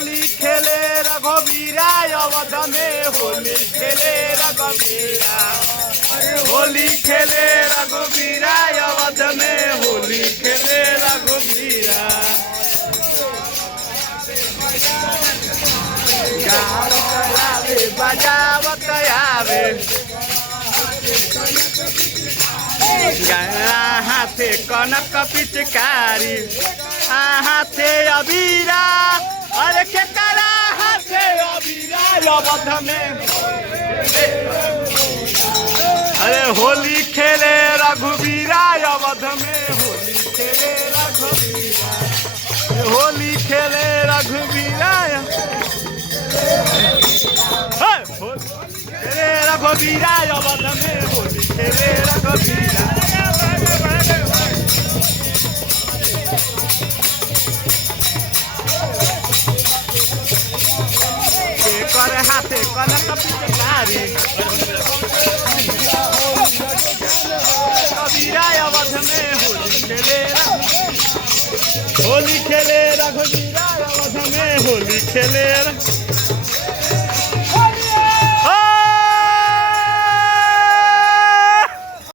होली खेले रघुवीरा अवध में होली खेले रघुवीरा होली खेले रघुवीरा अवध में होली खेले रघुवीरा गावत आवे बजावत आवे हाथे कनक पिचकारी हाथे अबीरा अरे केकरा हाथे अबीरा अवध में अरे होली खेले रघुवीरा अवध में होली खेले रघुवीरा होली खेले रघुवीरा रघुवीरा अवध में होली खेले रघुवीरा कर हाथे कनक पिचकारी रघुवीरा अवध में होली खेले रघुवीरा अवध में होली खेले